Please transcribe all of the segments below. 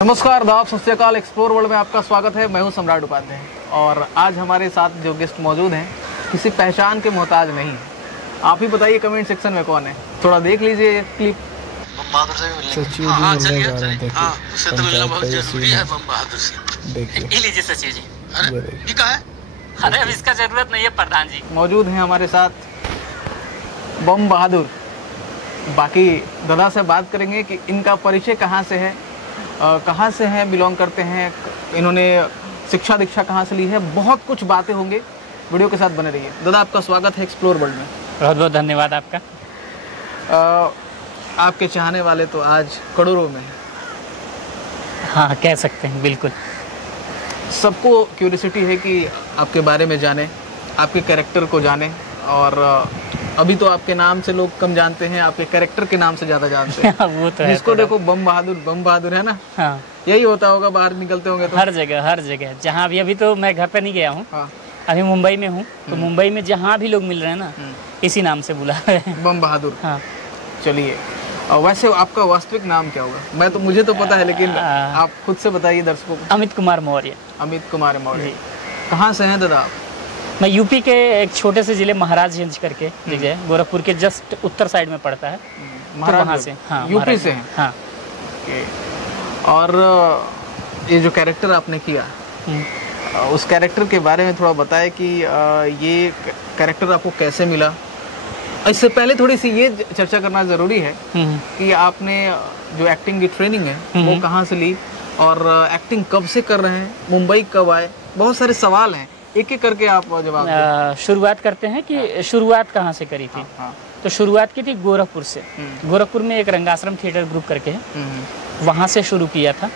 नमस्कार दाब सत श्री अकाल। एक्सप्लोर वर्ल्ड में आपका स्वागत है। मैं हूं सम्राट उपाध्याय और आज हमारे साथ जो गेस्ट मौजूद हैं किसी पहचान के मोहताज नहीं है। आप ही बताइए कमेंट सेक्शन में कौन है, थोड़ा देख लीजिए क्लिप। बहादुर से भी सचिव हाँ जी चलिए मिलने जा रहे हैं, हाँ उससे तो मिलना बहुत जरूरी है बम बहादुर से। देखिए ये लीजिए सचिव जी। ये अरे देखिए। ये क्या है? अरे अब इसका जरूरत नहीं है प्रधान जी। मौजूद हैं हमारे साथ बम बहादुर। बाकी दादा से बात करेंगे कि इनका परिचय कहाँ से है, कहाँ से हैं, बिलोंग करते हैं, इन्होंने शिक्षा दीक्षा कहाँ से ली है। बहुत कुछ बातें होंगे, वीडियो के साथ बने रहिए। दादा आपका स्वागत है एक्सप्लोर वर्ल्ड में। बहुत बहुत धन्यवाद आपका। आपके चाहने वाले तो आज करोड़ों में हैं। हाँ कह सकते हैं, बिल्कुल। सबको क्यूरियोसिटी है कि आपके बारे में जाने, आपके कैरेक्टर को जाने। और अभी तो आपके नाम से लोग कम जानते हैं, आपके कैरेक्टर के नाम से ज़्यादा जानते हैं। वो तो है। जिसको देखो बम बहादुर है ना। हाँ यही होता होगा, बाहर निकलते होंगे तो। हर जगह जहाँ भी, अभी तो मैं घर पे नहीं गया हूँ, हाँ अभी मुंबई में हूँ। तो मुंबई में जहाँ भी लोग मिल रहे हैं ना, इसी नाम से बुला रहे हैं। बम बहादुर। हाँ चलिए, वैसे आपका वास्तविक नाम क्या होगा? मैं तो, मुझे तो पता है, लेकिन आप खुद से बताइए दर्शकों को। अमित कुमार मौर्य। अमित कुमार मौर्य। कहाँ से हैं दादा आप? मैं यूपी के एक छोटे से जिले महाराजगंज करके जगह, गोरखपुर के जस्ट उत्तर साइड में पड़ता है। तो वहाँ से, हाँ यूपी से हैं। हाँ। और ये जो कैरेक्टर आपने किया, उस कैरेक्टर के बारे में थोड़ा बताएं कि ये कैरेक्टर आपको कैसे मिला। इससे पहले थोड़ी सी ये चर्चा करना ज़रूरी है कि आपने जो एक्टिंग की ट्रेनिंग है वो कहाँ से ली और एक्टिंग कब से कर रहे हैं, मुंबई कब आए। बहुत सारे सवाल हैं, एक एक करके आप जवाब दें। शुरुआत करते हैं कि शुरुआत कहाँ से करी थी। हाँ। तो शुरुआत की थी गोरखपुर से। गोरखपुर में एक रंगाश्रम थिएटर ग्रुप करके है, वहाँ से शुरू किया था।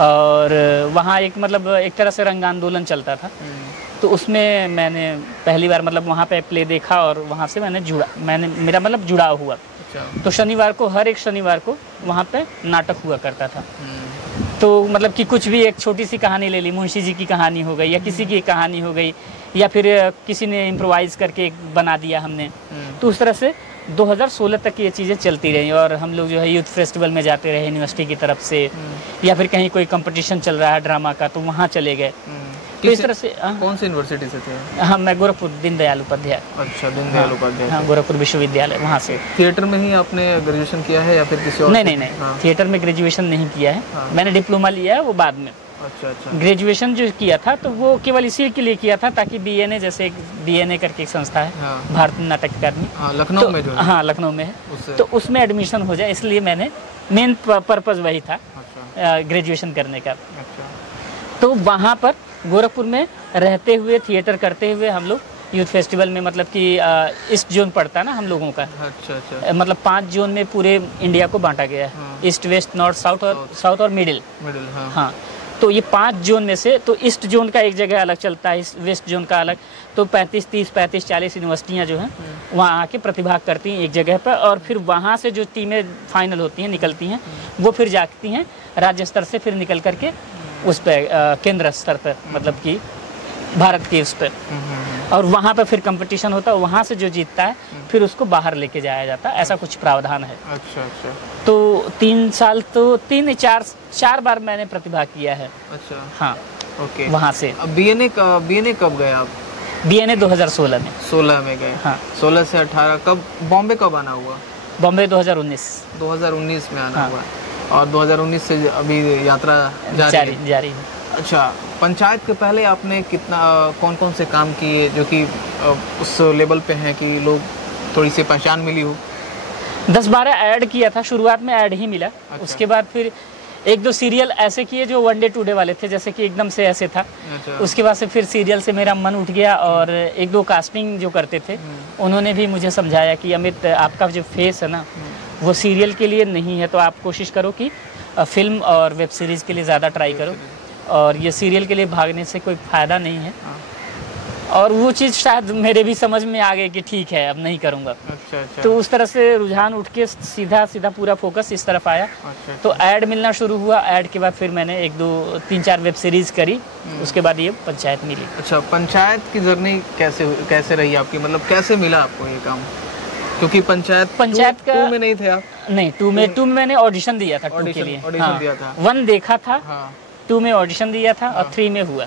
और वहाँ एक मतलब एक तरह से रंग आंदोलन चलता था। तो उसमें मैंने पहली बार मतलब वहाँ पे प्ले देखा और वहाँ से मेरा मतलब जुड़ाव हुआ। तो शनिवार को, हर एक शनिवार को वहाँ पे नाटक हुआ करता था। तो मतलब कि कुछ भी एक छोटी सी कहानी ले ली, मुंशी जी की कहानी हो गई या किसी की कहानी हो गई, या फिर किसी ने इम्प्रोवाइज करके बना दिया हमने। तो उस तरह से 2016 तक ये चीज़ें चलती रही। और हम लोग जो है यूथ फेस्टिवल में जाते रहे यूनिवर्सिटी की तरफ से, या फिर कहीं कोई कंपटीशन चल रहा है ड्रामा का तो वहाँ चले गए। तो इस तरह से। कौन सी यूनिवर्सिटी से थे? हाँ मैं गोरखपुर दीनदयाल उपाध्याय। अच्छा, दीनदयाल उपाध्याय। हाँ गोरखपुर विश्वविद्यालय, वहाँ से। थिएटर में ही आपने ग्रेजुएशन किया है या फिर किसी और? नहीं हाँ। थिएटर में ग्रेजुएशन नहीं किया है। हाँ। मैंने डिप्लोमा लिया है वो बाद में। अच्छा। ग्रेजुएशन जो किया था तो वो केवल इसी के लिए किया था ताकि बीएनए, जैसे बीएनए करके एक संस्था है, हाँ। भारतीय नाटक अकादमी। हाँ, लखनऊ में जो है। हाँ लखनऊ में है, उससे। तो उसमें एडमिशन हो जाए, इसलिए मैंने मेन पर्पज़ वही था, अच्छा। ग्रेजुएशन करने का। अच्छा। तो वहाँ पर गोरखपुर में रहते हुए, थिएटर करते हुए हम लोग यूथ फेस्टिवल में, मतलब कि ईस्ट जोन पड़ता है ना हम लोगों का। अच्छा। मतलब 5 जोन में पूरे इंडिया को बांटा गया है। हाँ। ईस्ट, वेस्ट, नॉर्थ, साउथ और मिडिल। हाँ। हाँ, तो ये 5 जोन में से तो ईस्ट जोन का एक जगह अलग चलता है, वेस्ट जोन का अलग। तो 35-40 यूनिवर्सिटियाँ जो हैं वहाँ आके प्रतिभाग करती हैं एक जगह पर, और फिर वहाँ से जो टीमें फाइनल होती हैं, निकलती हैं, वो फिर जाती हैं राज्य स्तर से, फिर निकल करके उस पर केंद्र स्तर पर, मतलब कि भारत के उस पर। और वहाँ पर फिर कंपटीशन होता है, वहाँ से जो जीतता है फिर उसको बाहर लेके जाया जाता है। ऐसा कुछ प्रावधान है। अच्छा। तो 3 साल तो 4 बार मैंने प्रतिभाग किया है। अच्छा। हाँ ओके। वहाँ से। अब बीएनए कब गए आप? बीएनए 2016 में। 16 में गए। हाँ 16 से 18। कब बॉम्बे कब आना हुआ? बॉम्बे 2019 में आना हाँ। हुआ। और 2019 से अभी यात्रा जारी है। अच्छा, पंचायत के पहले आपने कौन से काम किए जो कि उस लेवल पे हैं कि लोग थोड़ी सी पहचान मिली हो? 10-12 ऐड किया था, शुरुआत में ऐड ही मिला। अच्छा। उसके बाद फिर 1-2 सीरियल ऐसे किए जो 1 डे 2 डे वाले थे, जैसे कि एकदम से ऐसे था। अच्छा। उसके बाद से फिर सीरियल से मेरा मन उठ गया, और 1-2 कास्टिंग जो करते थे उन्होंने भी मुझे समझाया कि अमित, आपका जो फेस है ना वो सीरियल के लिए नहीं है, तो आप कोशिश करो कि फिल्म और वेब सीरीज़ के लिए ज़्यादा ट्राई करो, और ये सीरियल के लिए भागने से कोई फ़ायदा नहीं है। और वो चीज़ शायद मेरे भी समझ में आ गई कि ठीक है अब नहीं करूँगा। अच्छा। तो उस तरह से रुझान उठ के सीधा पूरा फोकस इस तरफ आया। अच्छा। तो ऐड मिलना शुरू हुआ। ऐड के बाद फिर मैंने 1-2-3-4 वेब सीरीज़ करी। उसके बाद ये पंचायत मिली। अच्छा, पंचायत की जर्नी कैसे रही आपकी? मतलब कैसे मिला आपको ये काम? क्योंकि पंचायत का 2 में नहीं थे आप? नहीं, 2 में मैंने ऑडिशन दिया था 2 के लिए। ऑडिशन दिया था। 1 देखा था, हाँ। 2 में ऑडिशन दिया था और 3 में हुआ।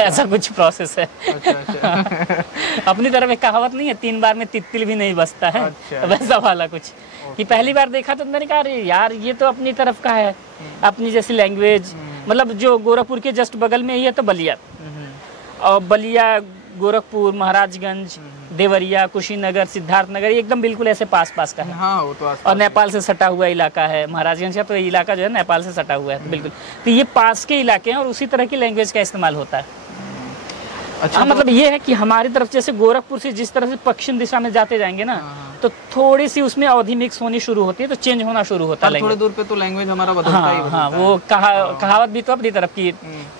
ऐसा कुछ प्रोसेस है। अच्छा। अपनी तरफ एक कहावत नहीं है, 3 बार में तितली भी नहीं बसता है। अच्छा। वैसा वाला कुछ कि पहली बार देखा तो मैंने कहा अरे यार ये तो अपनी तरफ का है, अपनी जैसी लैंग्वेज। मतलब जो गोरखपुर के जस्ट बगल में ही है तो बलिया, और बलिया, गोरखपुर, महाराजगंज, देवरिया, कुशीनगर, सिद्धार्थनगर एकदम बिल्कुल ऐसे पास पास का है। हाँ, वो तो और नेपाल से सटा हुआ इलाका है। महाराजगंज का तो ये इलाका जो है नेपाल से सटा हुआ है, तो बिल्कुल तो ये पास के इलाके हैं और उसी तरह की लैंग्वेज का इस्तेमाल होता है। अच्छा, हाँ, मतलब ये है कि हमारी तरफ जैसे गोरखपुर से जिस तरह से पश्चिम दिशा में जाते जाएंगे ना, तो थोड़ी सी उसमें अवधि मिक्स होनी शुरू होती है, तो चेंज होना शुरू होता है। थोड़े दूर पे तो लैंग्वेज हमारा बदलता ही बदलता हाँ, है। वो कहावत भी तो अपनी तरफ की,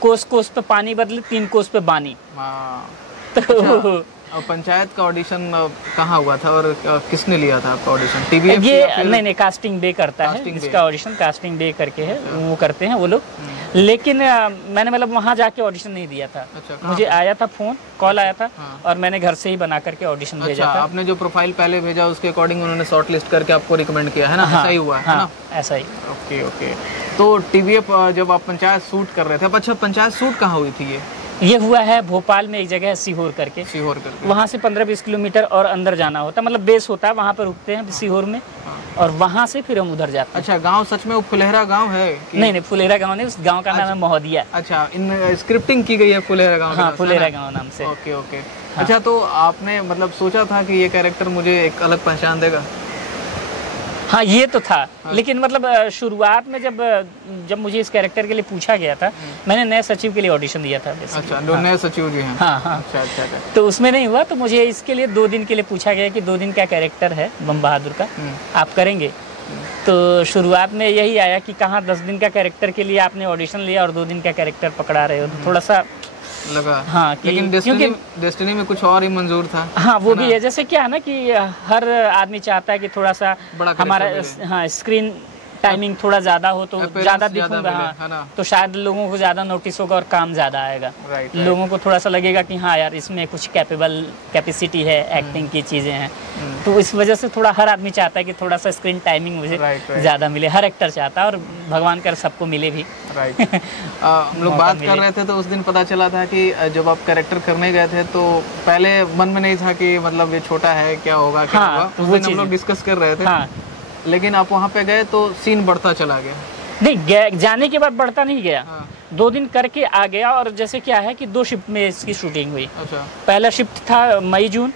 कोस कोस पे पानी बदले 3 कोस पे बानी। हाँ। तो और पंचायत का ऑडिशन कहाँ हुआ था और किसने लिया था आपका ऑडिशन? TVF ये नहीं, कास्टिंग बे करता है कास्टिंग इसका ऑडिशन, कास्टिंग बे करके है, वो करते हैं वो लोग। लेकिन मैंने मतलब वहाँ जाके ऑडिशन नहीं दिया था। अच्छा, मुझे आया था फोन कॉल आया था, हाँ। और मैंने घर से ही बना करके ऑडिशन भेजा था। आपने जो प्रोफाइल पहले भेजा उसके अकॉर्डिंग उन्होंने शॉर्ट लिस्ट करके आपको रिकमेंड किया है ना? ऐसा ही हुआ है ना? ऐसा ही। Okay okay. तो TVF जब आप पंचायत शूट कर रहे थे, अच्छा पंचायत शूट कहाँ हुई थी? ये हुआ है भोपाल में, एक जगह है सीहोर करके। सीहोर करके वहाँ से 15-20 किलोमीटर और अंदर जाना होता है, मतलब बेस होता है, वहाँ पर रुकते हैं सीहोर में, और वहाँ से फिर हम उधर जाते हैं। अच्छा, गांव सच में वो फुलेहरा गांव है कि? नहीं, फुलेरा गांव नहीं, उस गांव का नाम है महोदिया। अच्छा, इन स्क्रिप्टिंग की गई है फुलेहरा गांव? हाँ, फुलेरा गांव नाम से। Okay okay. अच्छा, तो आपने मतलब सोचा था कि ये कैरेक्टर मुझे एक अलग पहचान देगा? हाँ, ये तो था। लेकिन मतलब शुरुआत में जब मुझे इस कैरेक्टर के लिए पूछा गया था, मैंने नए सचिव के लिए ऑडिशन दिया था। अच्छा, जो नए सचिव जी हैं। हाँ हाँ। अच्छा अच्छा अच्छा। तो उसमें नहीं हुआ, तो मुझे इसके लिए 2 दिन के लिए पूछा गया कि 2 दिन का कैरेक्टर है बम बहादुर का, आप करेंगे? तो शुरुआत में यही आया कि कहाँ 10 दिन का कैरेक्टर के लिए आपने ऑडिशन लिया और 2 दिन का कैरेक्टर पकड़ा रहे हो, तो थोड़ा सा लगा। हाँ, लेकिन डेस्टिनी में कुछ और ही मंजूर था। हाँ, वो भी है। जैसे क्या है ना कि हर आदमी चाहता है कि थोड़ा सा हमारा स्क्रीन टाइमिंग थोड़ा ज्यादा हो तो ज्यादा दिखूंगा। हाँ, तो शायद लोगों को ज्यादा नोटिस होगा और काम ज्यादा आएगा। लोगों को थोड़ा सा लगेगा कि हाँ यार, इसमें कुछ कैपेसिटी है, एक्टिंग की चीजें हैं। तो इस वजह से थोड़ा हर आदमी चाहता है कि थोड़ा सा स्क्रीन टाइमिंग मुझे ज्यादा मिले, हर एक्टर चाहता है, और भगवान कर सबको मिले भी। हम लोग बात कर रहे थे तो उस दिन पता चला था कि जब आप कैरेक्टर करने गए थे तो पहले मन में नहीं था कि मतलब ये छोटा है, क्या होगा क्या होगा, उस दिन हम लोग डिस्कस कर रहे थे। लेकिन आप वहाँ पे गए तो सीन बढ़ता चला गया? नहीं, जाने के बाद बढ़ता नहीं गया। 2 दिन करके आ गया, और जैसे क्या है कि 2 शिफ्ट में इसकी शूटिंग हुई। अच्छा। पहला शिफ्ट था मई जून,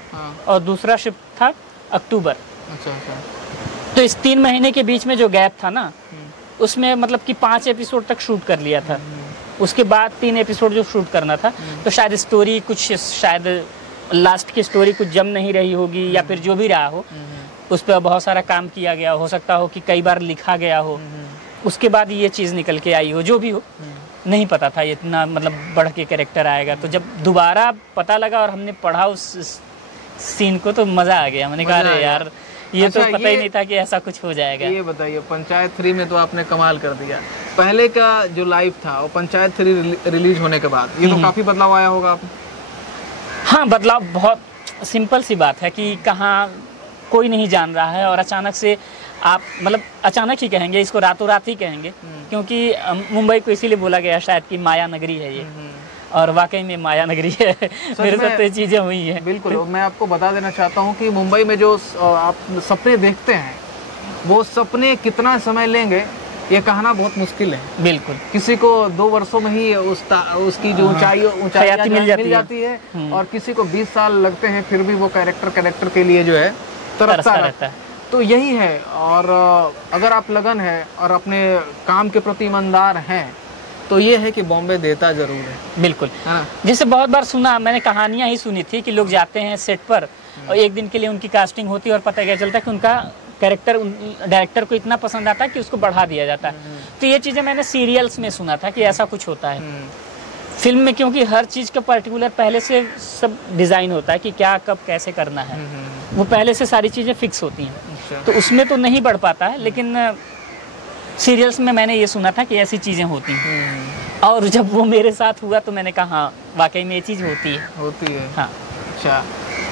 और दूसरा शिफ्ट था अक्टूबर। अच्छा अच्छा। तो इस 3 महीने के बीच में जो गैप था ना, उसमें मतलब कि 5 एपिसोड तक शूट कर लिया था। उसके बाद 3 एपिसोड जो शूट करना था, तो शायद स्टोरी कुछ, शायद लास्ट की स्टोरी कुछ जम नहीं रही होगी, या फिर जो भी रहा हो उस पर बहुत सारा काम किया गया, हो सकता हो कि कई बार लिखा गया हो, उसके बाद ये चीज़ निकल के आई हो, जो भी हो। नहीं पता था इतना मतलब बढ़ के कैरेक्टर आएगा। तो जब दोबारा पता लगा और हमने पढ़ा उस सीन को, तो मज़ा आ गया। मैंने कहा अरे यार, ये तो पता ही नहीं था कि ऐसा कुछ हो जाएगा। ये बताइए, पंचायत 3 में तो आपने कमाल कर दिया। पहले का जो लाइफ था और पंचायत 3 रिलीज होने के बाद ये तो काफ़ी बदलाव आया होगा आप? हाँ, बदलाव बहुत सिंपल सी बात है कि कहाँ कोई नहीं जान रहा है, और अचानक से आप मतलब अचानक ही कहेंगे इसको, रातों रात ही कहेंगे, क्योंकि मुंबई को इसीलिए बोला गया शायद कि माया नगरी है ये, और वाकई में माया नगरी है। मेरे साथ तो चीज़ें हुई हैं। बिल्कुल। मैं आपको बता देना चाहता हूँ कि मुंबई में जो आप सपने देखते हैं, वो सपने कितना समय लेंगे ये कहना बहुत मुश्किल है। बिल्कुल। किसी को 2 वर्षों में ही उसकी जो ऊंचाई मिल जाती है, और किसी को 20 साल लगते हैं, फिर भी वो कैरेक्टर के लिए जो है तरसता रहता है। तो यही है। और अगर आप लगन है और अपने काम के प्रति ईमानदार हैं, तो ये है कि बॉम्बे देता जरूर है। बिल्कुल, है ना? जैसे बहुत बार सुना, मैंने कहानियां ही सुनी थी कि लोग जाते हैं सेट पर और 1 दिन के लिए उनकी कास्टिंग होती है, और पता क्या चलता है कि उनका कैरेक्टर डायरेक्टर को इतना पसंद आता है कि उसको बढ़ा दिया जाता है। तो ये चीज़ें मैंने सीरियल्स में सुना था कि ऐसा कुछ होता है। फिल्म में क्योंकि हर चीज़ का पर्टिकुलर पहले से सब डिज़ाइन होता है कि क्या कब कैसे करना है, वो पहले से सारी चीज़ें फिक्स होती हैं। तो उसमें तो नहीं बढ़ पाता है, लेकिन सीरियल्स में मैंने ये सुना था कि ऐसी चीज़ें होती हैं। और जब वो मेरे साथ हुआ तो मैंने कहा हाँ, वाकई में ये चीज़ होती है। होती है। हाँ। अच्छा,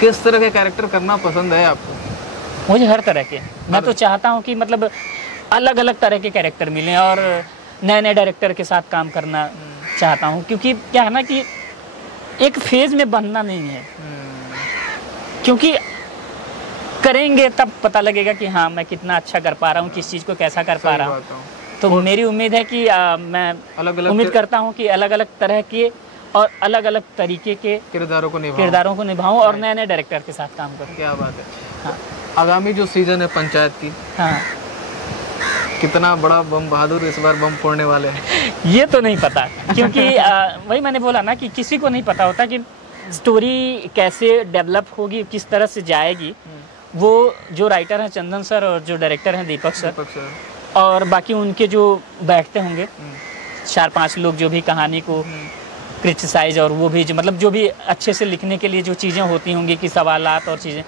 किस तरह के कैरेक्टर करना पसंद है आपको? मुझे हर तरह के, मैं तो चाहता हूँ कि मतलब अलग अलग तरह के कैरेक्टर मिलें और नए नए डायरेक्टर के साथ काम करना चाहता हूँ, क्योंकि क्या है ना कि एक फेज में बनना नहीं है, क्योंकि करेंगे तब पता लगेगा कि हाँ मैं कितना अच्छा कर पा रहा हूँ, किस चीज़ को कैसा कर पा रहा हूँ। तो मेरी उम्मीद है कि मैं उम्मीद करता हूँ कि अलग अलग तरह के और अलग अलग तरीके के किरदारों को निभाऊं और नए नए डायरेक्टर के साथ काम करूं। क्या बात है। हाँ। आगामी जो सीजन है पंचायत की, हाँ, कितना बड़ा बम बहादुर इस बार बम फोड़ने वाले हैं? ये तो नहीं पता, क्योंकि वही मैंने बोला ना कि किसी को नहीं पता होता कि स्टोरी कैसे डेवलप होगी, किस तरह से जाएगी। वो जो राइटर हैं चंदन सर और जो डायरेक्टर हैं दीपक सर और बाकी उनके जो बैठते होंगे 4-5 लोग जो भी कहानी को क्रिटिसाइज और वो भी मतलब जो भी अच्छे से लिखने के लिए जो चीज़ें होती होंगी कि सवालात और चीज़ें,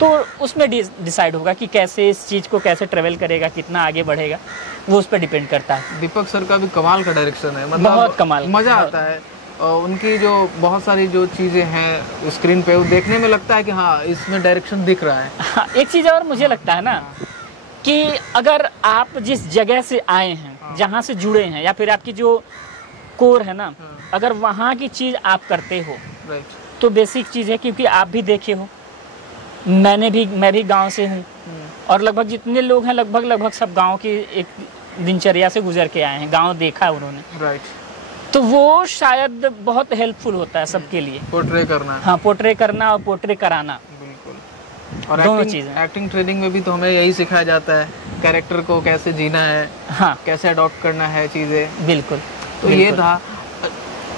तो उसमें डिसाइड होगा कि कैसे इस चीज़ को कैसे ट्रेवल करेगा, कितना आगे बढ़ेगा, वो उस पर डिपेंड करता है। दीपक सर का भी कमाल का डायरेक्शन है, मतलब बहुत कमाल, मज़ा आता है। उनकी जो बहुत सारी जो चीज़ें हैं स्क्रीन पे वो देखने में लगता है कि हाँ इसमें डायरेक्शन दिख रहा है। हाँ, एक चीज़ और मुझे लगता है ना कि अगर आप जिस जगह से आए हैं, जहाँ से जुड़े हैं, या फिर आपकी जो कोर है ना, अगर वहाँ की चीज़ आप करते हो तो बेसिक चीज़ है, क्योंकि आप भी देखे हो, मैं भी गांव से हूँ और लगभग जितने लोग हैं लगभग सब गांव की एक दिनचर्या से गुजर के आए हैं, गांव देखा है उन्होंने। तो वो शायद बहुत हेल्पफुल होता है सबके लिए, पोर्ट्रे करना। हाँ, पोर्ट्रे करना और पोर्ट्रे कराना, बिल्कुल। और दोनों चीज़ें। एक्टिंग ट्रेनिंग में भी तो हमें यही सिखाया जाता है, कैरेक्टर को कैसे जीना है, हाँ, कैसे अडॉप्ट करना है चीज़ें। बिल्कुल। तो ये था।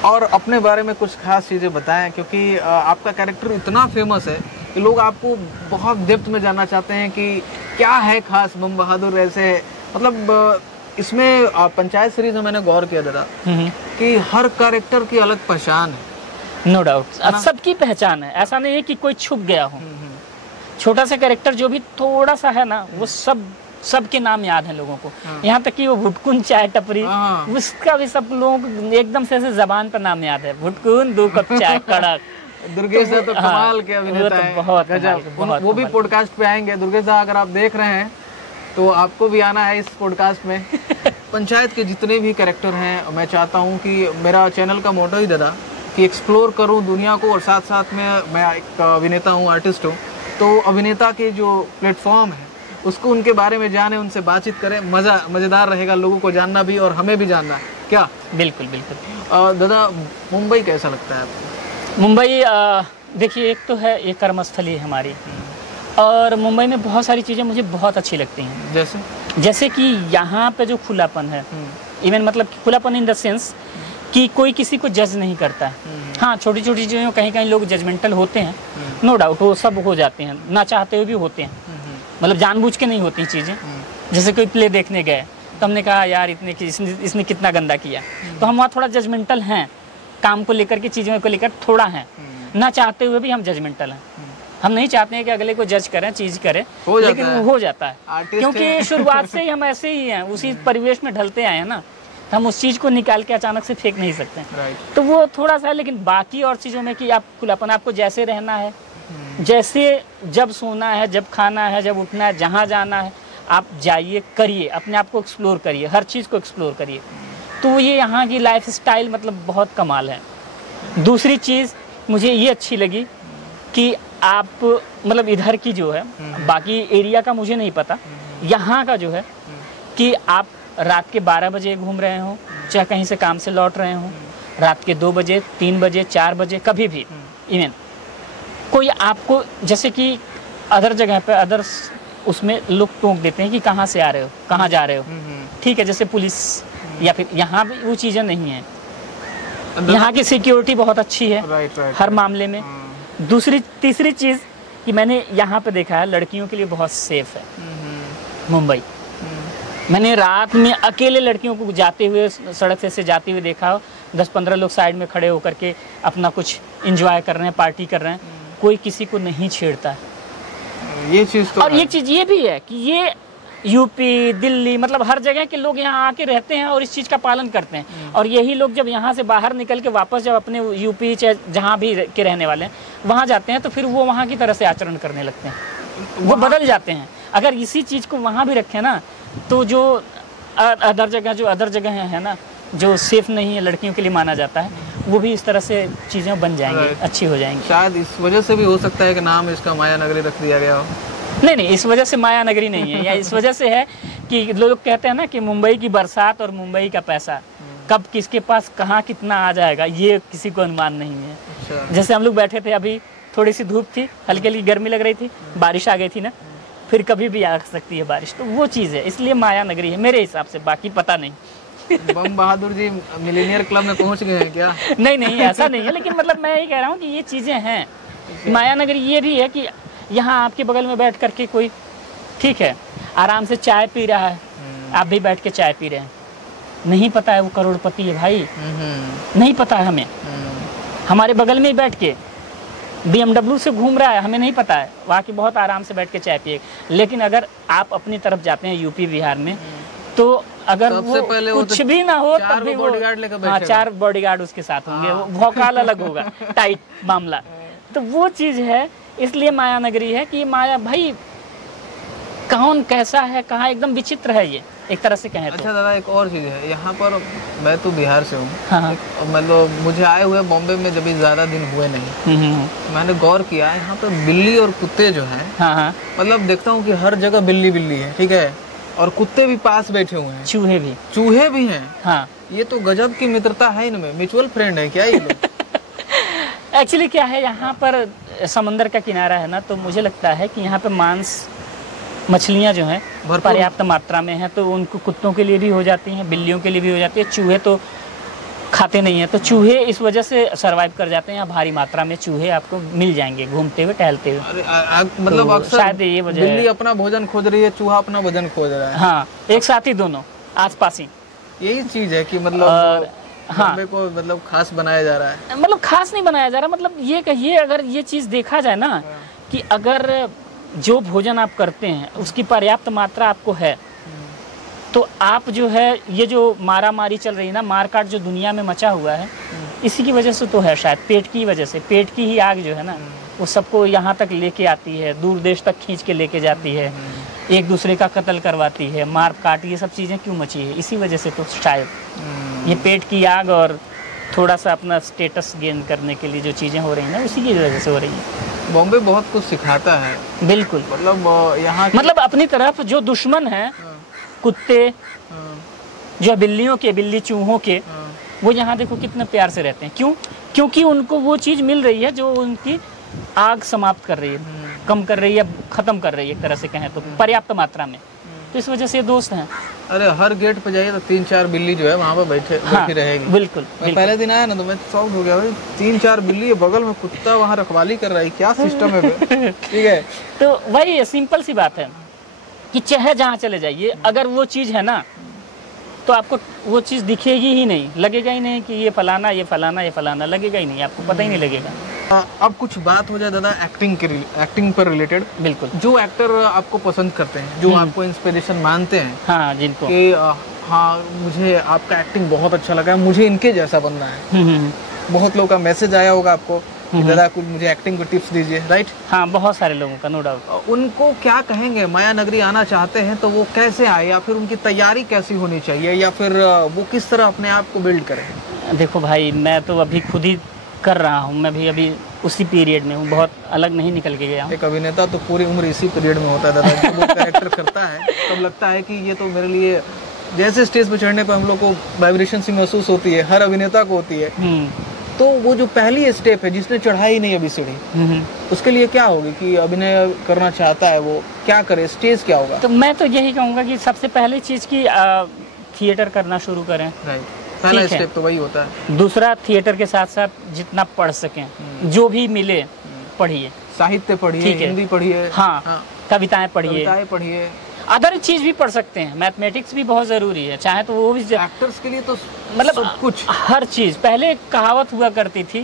और अपने बारे में कुछ खास चीज़ें बताएं, क्योंकि आपका कैरेक्टर इतना फेमस है कि लोग आपको बहुत डेप्थ में जानना चाहते हैं कि क्या है खास बम बहादुर ऐसे। मतलब इसमें पंचायत सीरीज में मैंने गौर किया दादा कि हर कैरेक्टर की अलग पहचान है। नो डाउट, अब सबकी पहचान है, ऐसा नहीं है कि कोई छुप गया हो। छोटा सा कैरेक्टर जो भी थोड़ा सा है ना, वो सबके नाम याद है लोगों को। यहाँ तक कि वो भुटकुन चाय टपरी, उसका भी सब लोग एकदम से ऐसे जबान पर नाम याद है, भुटकुन 2 कप चाय कड़क। दुर्गेश तो कमाल के अभिनेता हैं, बहुत गजब। वो भी पॉडकास्ट पे आएंगे। दुर्गेश दा, अगर आप देख रहे हैं तो आपको भी आना है इस पॉडकास्ट में। पंचायत के जितने भी कैरेक्टर हैं, मैं चाहता हूँ कि मेरा चैनल का मोटो ही दादा कि एक्सप्लोर करूँ दुनिया को, और साथ साथ में मैं एक अभिनेता हूँ, आर्टिस्ट हूँ, तो अभिनेता के जो प्लेटफॉर्म है उसको उनके बारे में जाने, उनसे बातचीत करें। मज़ेदार रहेगा लोगों को जानना भी और हमें भी जानना है। क्या? बिल्कुल बिल्कुल। दादा, मुंबई कैसा लगता है आपको? मुंबई देखिए, एक तो है ये कर्मस्थली है हमारी, और मुंबई में बहुत सारी चीज़ें मुझे बहुत अच्छी लगती हैं। जैसे कि यहाँ पे जो खुलापन है, इवन मतलब खुलापन इन द सेंस कि कोई किसी को जज नहीं करता है। हाँ, छोटी छोटी चीज़ों कहीं कहीं लोग जजमेंटल होते हैं, नो डाउट, वो सब हो जाते हैं, ना चाहते हुए भी होते हैं, मतलब जानबूझ के नहीं होती चीज़ें। जैसे कोई प्ले देखने गए तो हमने कहा यार इसने कितना गंदा किया, तो हम वहाँ थोड़ा जजमेंटल हैं, काम को लेकर के, चीज़ों को लेकर थोड़ा हैं, ना चाहते हुए भी हम जजमेंटल हैं। हम नहीं चाहते हैं कि अगले को जज करें, चीज़ करें, लेकिन वो हो जाता है, क्योंकि शुरुआत से ही हम ऐसे ही हैं, उसी परिवेश में ढलते आए हैं ना, तो हम उस चीज़ को निकाल के अचानक से फेंक नहीं सकते। तो वो थोड़ा सा, लेकिन बाकी और चीज़ों में कि आप खुलापन, आपको जैसे रहना है, जैसे जब सोना है, जब खाना है, जब उठना है, जहाँ जाना है, आप जाइए, करिए, अपने आप को एक्सप्लोर करिए, हर चीज़ को एक्सप्लोर करिए। तो ये यहाँ की लाइफ स्टाइल मतलब बहुत कमाल है। दूसरी चीज़ मुझे ये अच्छी लगी कि आप मतलब इधर की जो है, बाकी एरिया का मुझे नहीं पता, यहाँ का जो है कि आप रात के 12 बजे घूम रहे हो, चाहे कहीं से काम से लौट रहे हो, रात के 2 बजे, 3 बजे, 4 बजे, कभी भी, इवन कोई आपको, जैसे कि अदर जगह पे अदर उसमें लोग टोक देते हैं कि कहाँ से आ रहे हो, कहाँ जा रहे हो, ठीक है, जैसे पुलिस, या फिर यहाँ भी वो चीज़ें नहीं हैं। यहाँ की सिक्योरिटी बहुत अच्छी है हर मामले में। तीसरी चीज़ कि मैंने यहाँ पे देखा है, लड़कियों के लिए बहुत सेफ है मुंबई। मैंने रात में अकेले लड़कियों को जाते हुए, सड़क से जाते हुए देखा हो, 10-15 लोग साइड में खड़े होकर के अपना कुछ एंजॉय कर रहे हैं, पार्टी कर रहे हैं, कोई किसी को नहीं छेड़ता है। ये चीज़ तो, और एक चीज़ ये भी है कि ये यूपी, दिल्ली, मतलब हर जगह के लोग यहाँ आके रहते हैं और इस चीज़ का पालन करते हैं। और यही लोग जब यहाँ से बाहर निकल के वापस जब अपने यूपी चाहे जहाँ भी के रहने वाले हैं वहाँ जाते हैं, तो फिर वो वहाँ की तरह से आचरण करने लगते हैं। वो बदल जाते हैं। अगर इसी चीज़ को वहाँ भी रखें ना, तो जो अदर जगह है ना, जो सेफ नहीं है लड़कियों के लिए माना जाता है, वो भी इस तरह से चीज़ें बन जाएंगी, अच्छी हो जाएंगी। शायद इस वजह से भी हो सकता है कि नाम इसका माया नगरी रख दिया गया हो। नहीं, इस वजह से माया नगरी नहीं है, या इस वजह से है कि लोग कहते हैं ना कि मुंबई की बरसात और मुंबई का पैसा कब किसके पास कहाँ कितना आ जाएगा, ये किसी को अनुमान नहीं है। अच्छा। जैसे हम लोग बैठे थे, अभी थोड़ी सी धूप थी, हल्की हल्की गर्मी लग रही थी, बारिश आ गई थी ना, फिर कभी भी आ सकती है बारिश, तो वो चीज़ है, इसलिए माया नगरी है मेरे हिसाब से, बाकी पता नहीं। बम बहादुर जी मिलेनियर क्लब में पहुंच गए हैं क्या? नहीं, ऐसा नहीं है, लेकिन मतलब मैं यही कह रहा हूँ कि ये चीज़ें हैं। माया नगरी ये भी है कि यहाँ आपके बगल में बैठ करके कोई, ठीक है, आराम से चाय पी रहा है, आप भी बैठ के चाय पी रहे हैं, नहीं पता है वो करोड़पति है भाई, नहीं पता है हमें। हमारे बगल में ही बैठ के BMW से घूम रहा है, हमें नहीं पता है, वहाँ की बहुत आराम से बैठ के चाय पिए। लेकिन अगर आप अपनी तरफ जाते हैं यूपी बिहार में, तो अगर वो कुछ भी ना हो तब भी वो 4 बॉडीगार्ड उसके साथ होंगे, वो भौकाल अलग होगा, टाइट मामला। तो वो चीज़ है, इसलिए माया नगरी है कि माया भाई कौन कैसा है, कहाँ, एकदम विचित्र है ये, एक तरह से कहें तो। अच्छा दादा, एक और चीज़ है यहाँ पर, मैं तो बिहार से हूँ, हाँ। मतलब मुझे आए हुए बॉम्बे में जब ज़्यादा दिन हुए नहीं, मैंने गौर किया यहाँ पे बिल्ली और कुत्ते जो हैं, हाँ, मतलब देखता हूँ कि हर जगह बिल्ली है, ठीक है, और कुत्ते भी पास बैठे हुए हैं, चूहे भी हैं। हाँ, ये तो गजब की मित्रता है इनमें, म्यूचुअल फ्रेंड है क्या ये लोग? एक्चुअली क्या है, यहाँ पर समंदर का किनारा है ना, तो मुझे लगता है कि यहाँ पे मांस मछलियाँ जो हैं पर्याप्त मात्रा में हैं, तो उनको कुत्तों के लिए भी हो जाती हैं, बिल्लियों के लिए भी हो जाती है। चूहे तो खाते नहीं हैं, तो चूहे इस वजह से सरवाइव कर जाते हैं। यहाँ भारी मात्रा में चूहे आपको मिल जाएंगे घूमते हुए, टहलते हुए। मतलब अक्सर शायद ये वजह है, बिल्ली अपना भोजन खोज रही है, चूहा अपना भोजन खोज रहा है। हाँ, एक साथ ही, दोनों आस पास ही। यही चीज़ है कि मतलब बॉम्बे को मतलब खास बनाया जा रहा है। मतलब खास नहीं बनाया जा रहा, मतलब ये कहिए, अगर ये चीज़ देखा जाए ना कि अगर जो भोजन आप करते हैं उसकी पर्याप्त मात्रा आपको है, तो आप जो है, ये जो मारा मारी चल रही है ना, मारकाट जो दुनिया में मचा हुआ है, इसी की वजह से तो है, शायद पेट की वजह से। पेट की ही आग जो है ना, वो सबको यहाँ तक लेके आती है, दूर देश तक खींच के लेके जाती है, एक दूसरे का कत्ल करवाती है, मार काट, ये सब चीज़ें क्यों मची है? इसी वजह से तो शायद ये पेट की आग और थोड़ा सा अपना स्टेटस गेन करने के लिए जो चीज़ें हो रही हैं ना, उसी की वजह से हो रही है। बॉम्बे बहुत कुछ सिखाता है, बिल्कुल। मतलब यहाँ मतलब अपनी तरफ जो दुश्मन है, कुत्ते जो बिल्लियों के, बिल्ली चूहों के, वो यहाँ देखो कितने प्यार से रहते हैं। क्यों? क्योंकि उनको वो चीज़ मिल रही है जो उनकी आग समाप्त कर रही है, कम कर रही है, ख़त्म कर रही है, एक तरह से कहें तो पर्याप्त मात्रा में। तो इस वजह से दोस्त हैं। अरे हर गेट पे जाइए तो 3-4 बिल्ली जो है वहाँ पे बैठी रहेगी। बिल्कुल। पहले दिन आया ना तो मैं शॉक हो गया, भाई 3-4 बिल्ली है, बगल में कुत्ता वहाँ रखवाली कर रहा है, क्या सिस्टम है? ठीक है, तो वही सिंपल सी बात है कि चाहे जहाँ चले जाइए, अगर वो चीज़ है ना, तो आपको वो चीज़ दिखेगी ही नहीं, लगेगा ही नहीं कि ये फलाना, ये फलाना, ये फलाना, लगेगा ही नहीं, आपको पता ही नहीं लगेगा। अब कुछ बात हो जाए दादा एक्टिंग पर रिलेटेड। बिल्कुल। जो एक्टर आपको पसंद करते हैं, जो आपको इंस्पिरेशन मानते हैं, हाँ, जिनको कि हाँ मुझे आपका एक्टिंग बहुत अच्छा लगा है, मुझे इनके जैसा बनना है। बहुत लोगों का मैसेज आया होगा आपको कि दादा कुछ मुझे एक्टिंग को टिप्स दीजिए, राइट? हाँ, बहुत सारे लोगों का, नो डाउट। उनको क्या कहेंगे? माया नगरी आना चाहते हैं तो वो कैसे आए, या फिर उनकी तैयारी कैसी होनी चाहिए, या फिर वो किस तरह अपने आप को बिल्ड करें? देखो भाई, मैं तो अभी खुद ही कर रहा हूँ, मैं भी अभी उसी पीरियड में हूँ, बहुत अलग नहीं निकल के गया हूँ। एक अभिनेता तो पूरी उम्र इसी पीरियड में होता है दादा, जब वो कैरेक्टर करता है तब लगता है कि ये तो मेरे लिए, जैसे स्टेज पे चढ़ने पर हम लोग को वाइब्रेशन सी महसूस होती है, हर अभिनेता को होती है, तो वो जो पहली स्टेप है, जिसने चढ़ाई नहीं अभी सीढ़ी, उसके लिए क्या होगी कि अभिनय करना चाहता है, वो क्या करे, स्टेज क्या होगा? तो मैं तो यही कहूँगा कि सबसे पहली चीज़ की थिएटर करना शुरू करें। पहला स्टेप तो वही होता है। दूसरा, थिएटर के साथ साथ जितना पढ़ सकें, जो भी मिले पढ़िए, साहित्य पढ़िए, हिंदी पढ़िए, हाँ, कविताएं पढ़िए, अदर चीज भी पढ़ सकते हैं, मैथमेटिक्स भी बहुत जरूरी है, चाहे तो वो भी। एक्टर्स के लिए तो मतलब कुछ हर चीज। पहले कहावत हुआ करती थी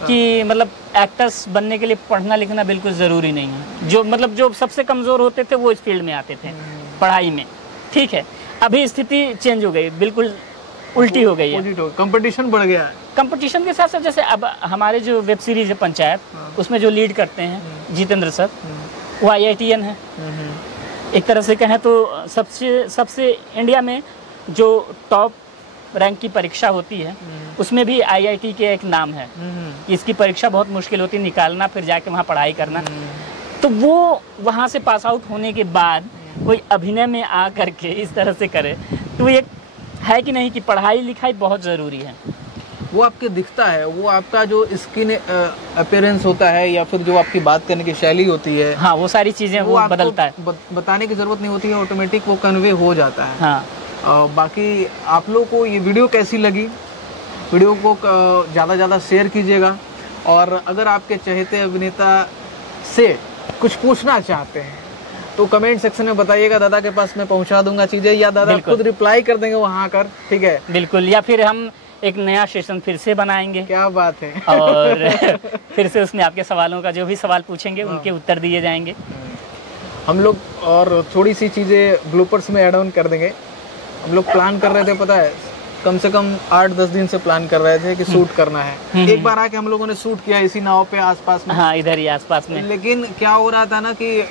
कि मतलब एक्टर्स बनने के लिए पढ़ना लिखना बिल्कुल जरूरी नहीं है। जो मतलब जो सबसे कमजोर होते थे वो इस फील्ड में आते थे, पढ़ाई में। ठीक है, अभी स्थिति चेंज हो गई, बिल्कुल उल्टी हो गई है, कंपटीशन बढ़ गया है। कंपटीशन के साथ साथ जैसे अब हमारे जो वेब सीरीज है पंचायत, उसमें जो लीड करते हैं जितेंद्र सर, वो IITian है। एक तरह से कहें तो सबसे इंडिया में जो टॉप रैंक की परीक्षा होती है उसमें भी IIT के एक नाम है। इसकी परीक्षा बहुत मुश्किल होती है निकालना, फिर जाके वहाँ पढ़ाई करना। तो वो वहाँ से पास आउट होने के बाद कोई अभिनय में आ करके इस तरह से करे, तो एक है कि नहीं कि पढ़ाई लिखाई बहुत ज़रूरी है। वो आपके दिखता है, वो आपका जो स्किन अपीयरेंस होता है या फिर जो आपकी बात करने की शैली होती है, हाँ वो सारी चीज़ें वो बदलता है। बताने की ज़रूरत नहीं होती है, ऑटोमेटिक वो कन्वे हो जाता है। हाँ। बाकी आप लोगों को ये वीडियो कैसी लगी, वीडियो को ज़्यादा शेयर कीजिएगा। और अगर आपके चहेते अभिनेता से कुछ पूछना चाहते हैं तो कमेंट सेक्शन में बताइएगा, दादा के पास मैं पहुंचा दूंगा चीज़ें, या दादा खुद रिप्लाई कर देंगे वहाँ आकर, ठीक है? बिल्कुल, या फिर हम एक नया सेशन फिर से बनाएंगे। क्या बात है। और फिर से उसमें आपके सवालों का जो भी सवाल पूछेंगे उनके उत्तर दिए जाएंगे हम लोग। और थोड़ी सी चीज़ें ब्लूपर्स में ऐड ऑन कर देंगे। हम लोग प्लान कर रहे थे, पता है, कम से कम 8-10 दिन से प्लान कर रहे थे कि शूट करना है। एक बार आके हम लोगों ने शूट किया इसी नाव पे आसपास में। हाँ, इधर ही आसपास में। लेकिन क्या हो रहा था ना कि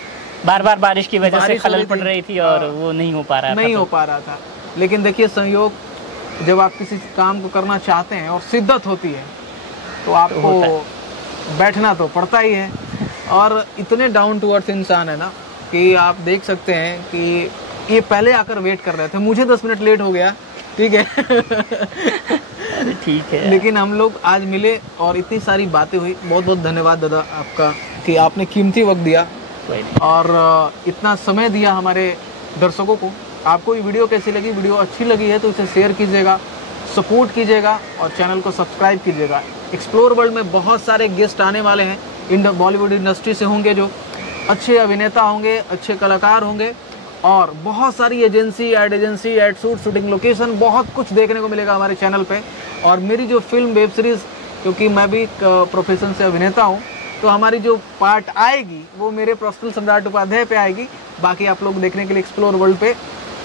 बार बार बारिश की वजह से खलल पड़ रही थी और वो नहीं हो पा रहा था। लेकिन देखिए, संयोग, जब आप किसी काम को करना चाहते हैं और शिद्दत होती है तो आपको बैठना तो पड़ता ही है। और इतने डाउन टू अर्थ इंसान है ना कि आप देख सकते हैं कि ये पहले आकर वेट कर रहे थे। मुझे 10 मिनट लेट हो गया, ठीक है। ठीक है, लेकिन हम लोग आज मिले और इतनी सारी बातें हुई। बहुत बहुत धन्यवाद दादा आपका कि आपने कीमती वक्त दिया और इतना समय दिया हमारे दर्शकों को। आपको ये वीडियो कैसी लगी? वीडियो अच्छी लगी है तो इसे शेयर कीजिएगा, सपोर्ट कीजिएगा और चैनल को सब्सक्राइब कीजिएगा। एक्सप्लोर वर्ल्ड में बहुत सारे गेस्ट आने वाले हैं बॉलीवुड इंडस्ट्री से होंगे, जो अच्छे अभिनेता होंगे, अच्छे कलाकार होंगे और बहुत सारी agency, ad shoot, shooting location, बहुत कुछ देखने को मिलेगा हमारे चैनल पे। और मेरी जो फिल्म वेब सीरीज़, क्योंकि मैं भी प्रोफेशन से अभिनेता हूँ, तो हमारी जो पार्ट आएगी वो मेरे प्रोफेशनल सम्राट उपाध्याय पे आएगी। बाकी आप लोग देखने के लिए एक्सप्लोर वर्ल्ड पे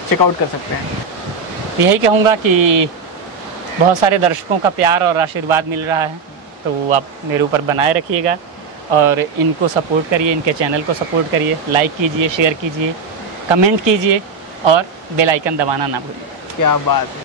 चेकआउट कर सकते हैं। यही कहूँगा कि बहुत सारे दर्शकों का प्यार और आशीर्वाद मिल रहा है, तो वो आप मेरे ऊपर बनाए रखिएगा और इनको सपोर्ट करिए, इनके चैनल को सपोर्ट करिए, लाइक कीजिए, शेयर कीजिए, कमेंट कीजिए और बेल आइकन दबाना ना भूलिए। क्या बात है।